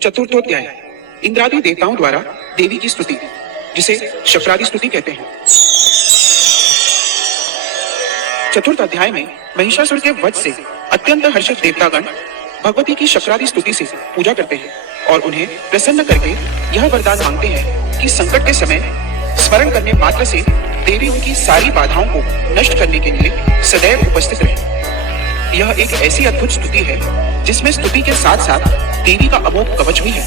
चतुर्थोध्याय इंद्रादि देवताओं द्वारा देवी की स्तुति, जिसे शक्रादि स्तुति कहते हैं। चतुर्थ अध्याय में महिषासुर के वध से अत्यंत हर्षित देवतागण भगवती की शक्रादि स्तुति से पूजा करते हैं और उन्हें प्रसन्न करके यह वरदान मांगते हैं कि संकट के समय स्मरण करने मात्र से देवी उनकी सारी बाधाओं को नष्ट करने के लिए सदैव उपस्थित रहे। यह एक ऐसी अद्भुत स्तुति है जिसमें स्तुति के साथ साथ देवी का अमोघ कवच भी है।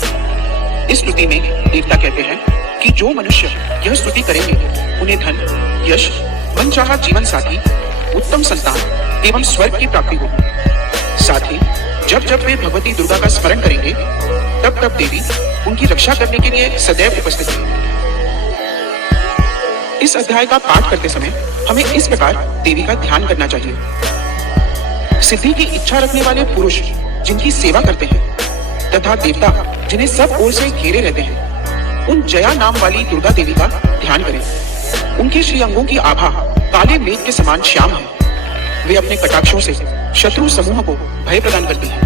इस स्तुति में देवता कहते हैं कि जो मनुष्य यह स्तुति करेंगे उन्हें धन, यश, मनचाहा जीवन साथी, उत्तम संतान एवं स्वर्ग की प्राप्ति होगी। साथ ही जब जब वे भगवती दुर्गा का स्मरण करेंगे तब तब देवी उनकी रक्षा करने के लिए सदैव उपस्थित रहेंगी। इस अध्याय का पाठ करते समय हमें इस प्रकार देवी का ध्यान करना चाहिए। सिद्धि की इच्छा रखने वाले पुरुष जिनकी सेवा करते हैं तथा देवता जिन्हें सब ओर से घेरे रहते हैं, उन जया नाम वाली दुर्गा देवी का ध्यान करें। उनके श्री अंगों की आभा काले मेघ के समान श्याम है। वे अपने कटाक्षों से शत्रु समूह को भय प्रदान करती हैं।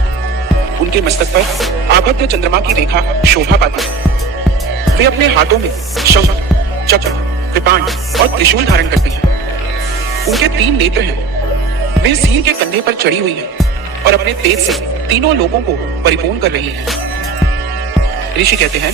उनके मस्तक पर आबद्ध चंद्रमा की रेखा शोभा पाती है। वे अपने हाथों में शंख, चक्र, कृपाण और त्रिशूल धारण करती हैं। उनके 3 नेत्र हैं। वे सिंह के कंधे पर चढ़ी हुई हैं और अपने तेज से तीनों लोगों को परिपूर्ण कर रही हैं। ऋषि कहते हैं,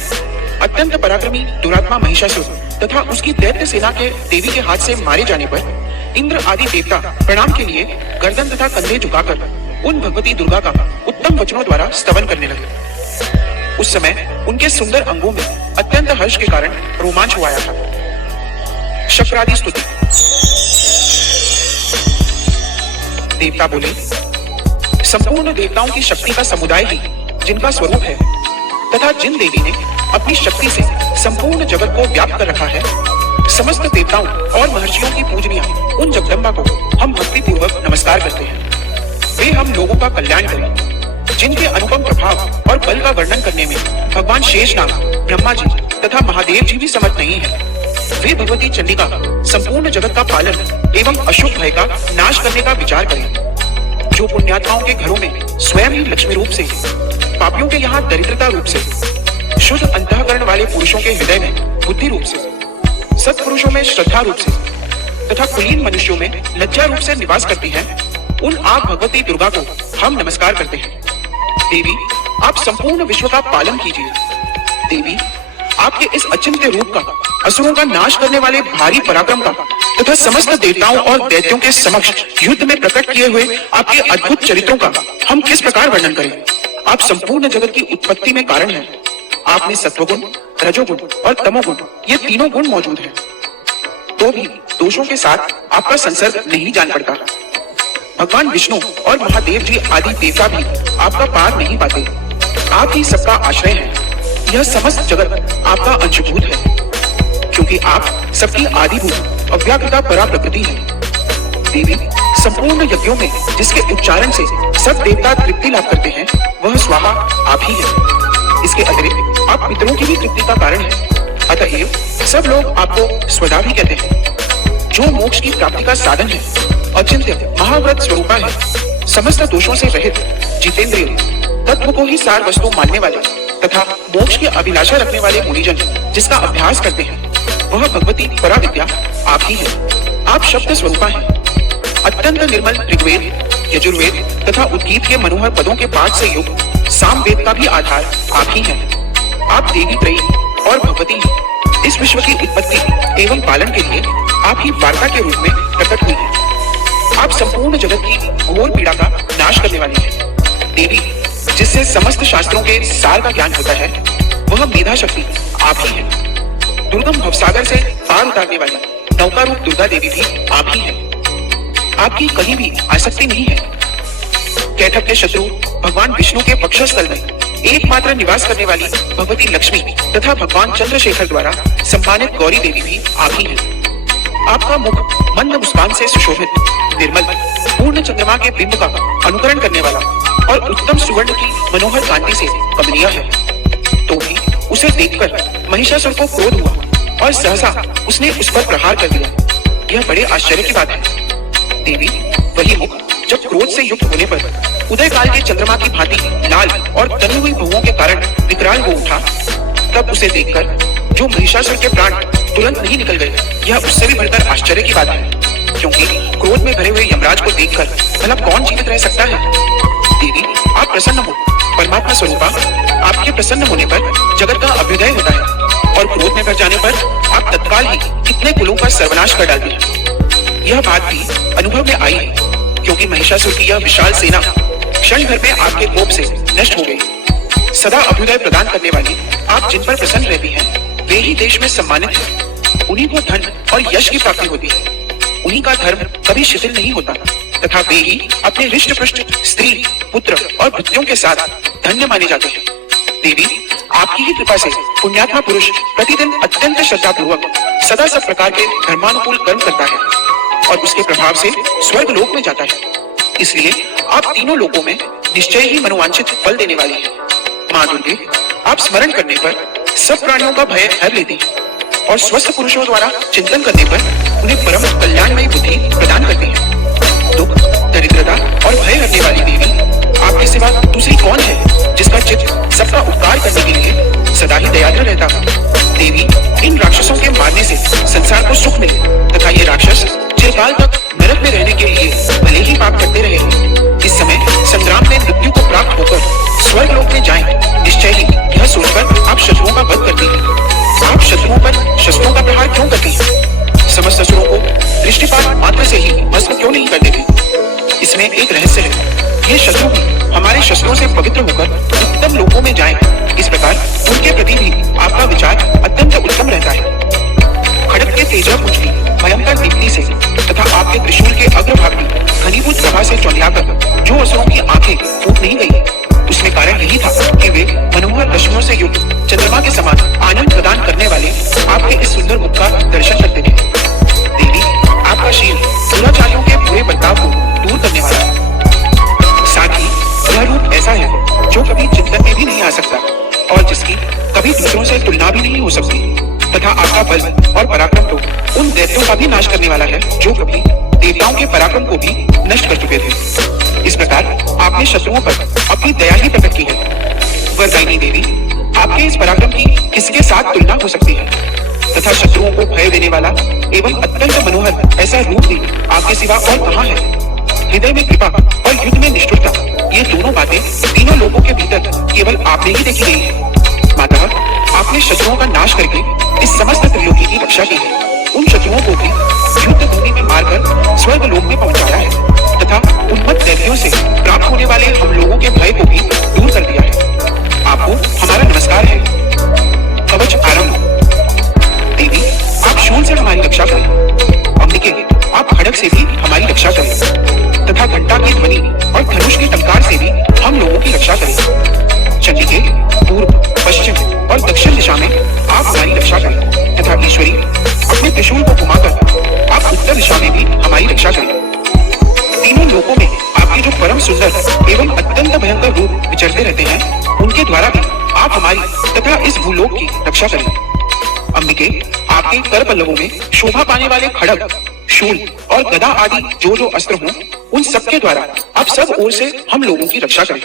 अत्यंत पराक्रमी दुरात्मा महिषासुर तथा उसकी दैत्य सेना के देवी के हाथ से मारे जाने पर इंद्र आदि देवता प्रणाम के लिए गर्दन तथा कंधे झुकाकर उन भगवती दुर्गा का उत्तम वचनों द्वारा स्तवन करने लगे। उस समय उनके सुंदर अंगों में अत्यंत हर्ष के कारण रोमांच हुआ था। शक्रादि स्तुति। देवता बोले, संपूर्ण देवताओं की शक्ति का समुदाय ही जिनका स्वरूप है तथा जिन देवी ने अपनी शक्ति से संपूर्ण जगत को व्याप्त कर रखा है, समस्त देवताओं और महर्षियों की पूजनीय उन जगदम्बा को हम भक्ति पूर्वक नमस्कार करते हैं। वे हम लोगों का कल्याण करें। जिनके अनुपम प्रभाव और बल का वर्णन करने में भगवान शेषनाग, ब्रह्मा जी तथा महादेव जी भी समर्थ नहीं है। वे भगवती चंडिका संपूर्ण जगत का पालन एवं अशुभ भय का नाश करने का विचार करें। जो पुण्यात्माओं के घरों में स्वयं ही लक्ष्मी रूप से, पापियों के यहाँ दरिद्रता रूप से, शुद्ध अंतःकरण वाले पुरुषों के हृदय में बुद्धि रूप से, सत्पुरुषों में श्रद्धा रूप से तथा कुलीन मनुष्यों में लज्जा रूप से निवास करती है, उन आप भगवती दुर्गा को हम नमस्कार करते हैं। देवी, आप संपूर्ण विश्व का पालन कीजिए। देवी, आपके इस अचिंत्य रूप का, असुरों का नाश करने वाले भारी पराक्रम का तथा समस्त देवताओं और दैत्यों के समक्ष युद्ध में प्रकट किए हुए आपके अद्भुत चरित्रों का हम किस प्रकार वर्णन करें। आप संपूर्ण जगत की उत्पत्ति में कारण हैं। आप में सत्वगुण, रजोगुण और तमोगुण ये तीनों गुण मौजूद हैं, तो भी दोषों के साथ आपका संसर्ग नहीं जान पड़ता। भगवान विष्णु और महादेव जी आदि देवता भी आपका पार नहीं पाते। आप ही सबका आश्रय हैं। यह समस्त जगत आपका अंशभूत है, क्योंकि आप सबकी आदिभूत अव्याकृता परा प्रकृति है। देवी, संपूर्ण यज्ञों में जिसके उच्चारण से सब देवता तृप्ति लाभ करते हैं, वह स्वाहा आप ही है। इसके अतिरिक्त आप पितरों की भी तृप्ति का कारण है। अतएव सब लोग आपको स्वदा भी कहते हैं। जो मोक्ष की प्राप्ति का साधन है, अचिंत्य महाव्रत स्वरूपा है, समस्त दोषों से रहित, जितेंद्रिय, तत्व को ही सार वस्तु मानने वाले तथा मोक्ष की अभिलाषा रखने वाले मुनिजन जिसका अभ्यास करते हैं, वह भगवती परा विद्या आप ही है। आप शब्द स्वरूपा हैं। अत्यंत निर्मल ऋग्वेद, यजुर्वेद तथा उद्गीत के मनोहर पदों के पाठ से युक्त सामवेद का भी आधार आप ही हैं। आप देवी त्रयी और भगवती हैं। इस विश्व की उत्पत्ति एवं पालन के लिए आप ही वार्ता के रूप में प्रकट हुई हैं। आप संपूर्ण जगत की घोर पीड़ा का नाश करने वाली हैं। देवी, जिससे समस्त शास्त्रों के सार का ज्ञान होता है, वह मेधा शक्ति आप ही है। दुर्गम भवसागर से पार उतारने वाली नौका रूप दुर्गा देवी भी आप ही है। आपकी कहीं भी आसक्ति नहीं है। कैटभ के शत्रु भगवान विष्णु के वक्षस्थल में एकमात्र निवास करने वाली भगवती लक्ष्मी तथा भगवान चंद्रशेखर द्वारा सम्मानित गौरी देवी भी आप ही है। आपका मुख मंद मुस्कान से सुशोभित, निर्मल, पूर्ण चंद्रमा के बिंब का अनुकरण करने वाला और उत्तम सुवर्ण की मनोहर कांति से कमनीय है। तो भी उसे देखकर महिषासुर को क्रोध हुआ और सहसा उसने उस पर प्रहार कर दिया। यह बड़े आश्चर्य की बात है। देवी, वही मुख जब क्रोध से युक्त होने पर उदय काल के चंद्रमा की भांति लाल और तनी हुई भुवों के के कारण विकराल हो उठा, तब उसे देखकर जो महिषासुर के प्राण तुरंत नहीं निकल गए, यह उससे भी बढ़कर आश्चर्य की बात है, क्योंकि क्रोध में भरे हुए यमराज को देखकर भला कौन जीवित रह सकता है। देवी, आप प्रसन्न हो। परमात्मा स्वरूपा, आपके प्रसन्न होने पर जगत का अभ्युदय होता है और क्रोध में भर जाने पर आप तत्काल ही कितने कुलों का सर्वनाश कर डालते हैं। यह बात भी अनुभव में आई है, क्योंकि महिषासुर की यह विशाल सेना क्षण भर में आपके कोप से नष्ट हो गई। सदा अभ्युदय प्रदान करने वाली आप जिन पर प्रसन्न रहती हैं, वे ही देश में सम्मानित हैं। उन्हीं को धन और यश की प्राप्ति होती है। उन्हीं का धर्म कभी शिथिल नहीं होता तथा वे ही अपने हृष्ट पुष्ट स्त्री, पुत्र और भृत्यों के साथ धन्य माने जाते हैं। देवी, आपकी ही कृपा से पुण्यात्मा पुरुष प्रतिदिन अत्यंत श्रद्धापूर्वक सदा सब प्रकार के धर्मानुकूल कर्म करता है और उसके प्रभाव से स्वर्ग लोक में जाता है। इसलिए आप तीनों लोकों में निश्चय ही मनोवांछित फल देने वाली है। माँ दुर्गे, आप स्मरण करने पर सब प्राणियों का भय हर लेती है और स्वस्थ पुरुषों द्वारा चिंतन करने पर उन्हें परम कल्याणमयी बुद्धि प्रदान करती है। दुख, दरिद्रता और भय हरने वाली देवी, आपके सिवा दूसरी कौन है जिसका चित्त सबका उपकार करने के लिए सदा ही दयाद्र रहता हो। देवी, इन राक्षसों के मारने से संसार को सुख मिले तथा ये राक्षस चिरकाल तक नरक में रहने के लिए भले ही पाप करते रहे, इस समय संग्राम में मृत्यु को प्राप्त होकर स्वर्ग लोक में जाएं, निश्चय ही यह सोचकर आप शत्रुओं का वध करती हैं। आप शत्रुओं पर शस्त्रों का प्रहार क्यों करती हैं? समस्त असुरों को दृष्टिपात मात्र से ही भस्म क्यों नहीं कर देती? इसमें एक रहस्य है। ये शत्रु भी हमारे शस्त्रों से पवित्र होकर उत्तम लोकों में जाएं, इस प्रकार उनके प्रति भी आपका विचार अत्यंत उत्तम रहता है। खड़ग के तेजपुंज की भयंकर दीप्ति से तथा आपके त्रिशूल के अग्रभाग की घनीभूत प्रभा से चौंधियाकर जो असुरों की आंखें फूट नहीं गई, उसमें कारण यही था कि वे मनोहर रश्मियों से युक्त चंद्रमा के समान आनंद प्रदान करने वाले आपके इस सुंदर मुख का दर्शन करते थे। देवी, आपका शील दुराचारियों के बुरे बर्ताव को दूर करने वाला है। साथ ही यह रूप ऐसा है जो कभी चिंतन में भी नहीं आ सकता और जिसकी कभी दूसरों से तुलना भी नहीं हो सकती, तथा आपका बल और पराक्रम तो उन दैत्यों का भी नाश करने वाला है जो कभी देवताओं के पराक्रम को भी नष्ट कर चुके थे। इस प्रकार आपने शत्रुओं पर अपनी दया ही प्रकट की है। वरदायिनी देवी, आपके इस पराक्रम की किसके साथ तुलना हो सकती है? तथा शत्रुओं को भय देने वाला एवं अत्यंत मनोहर ऐसा रूप भी आपके सिवा और कहाँ है? हृदय में कृपा और युद्ध में निष्ठुरता, ये दोनों बातें तीनों लोगों के भीतर केवल आपने ही देखी गई है। माता, आपने शत्रुओं का नाश करके इस समस्त त्रिलोकी की रक्षा की है। उन शत्रुओं को भी युद्ध भूमि में मारकर स्वर्ग लोक में पहुंचाया है तथा उन्मत्त दैत्यों से प्राप्त होने वाले हम लोगों के भय को भी दूर कर दिया है। आपको हमारा नमस्कार है। कवच आरंभ। देवी, आप शूल से हमारी रक्षा करें। अंबिके, आप खड़ग से भी हमारी रक्षा करें तथा घंटा की ध्वनि और धनुष की टंकार से भी हम लोगों की रक्षा करें। चंडिके, पूर्व, पश्चिम और दक्षिण दिशा में आप हमारी रक्षा करें तथा ईश्वरी, अपने त्रिशूल को घुमाकर आप उत्तर दिशा में भी हमारी रक्षा करें। तीनों लोकों में आपके जो परम सुंदर एवं अत्यंत भयंकर रूप विचरते रहते हैं, उनके द्वारा भी आप हमारी तथा इस भूलोक की रक्षा करें। अंबिके, आपके कर पल्लवों में शोभा पाने वाले खड़ग, शूल और गदा आदि जो जो अस्त्र हों, उन सबके द्वारा आप सब ओर से हम लोगों की रक्षा करें।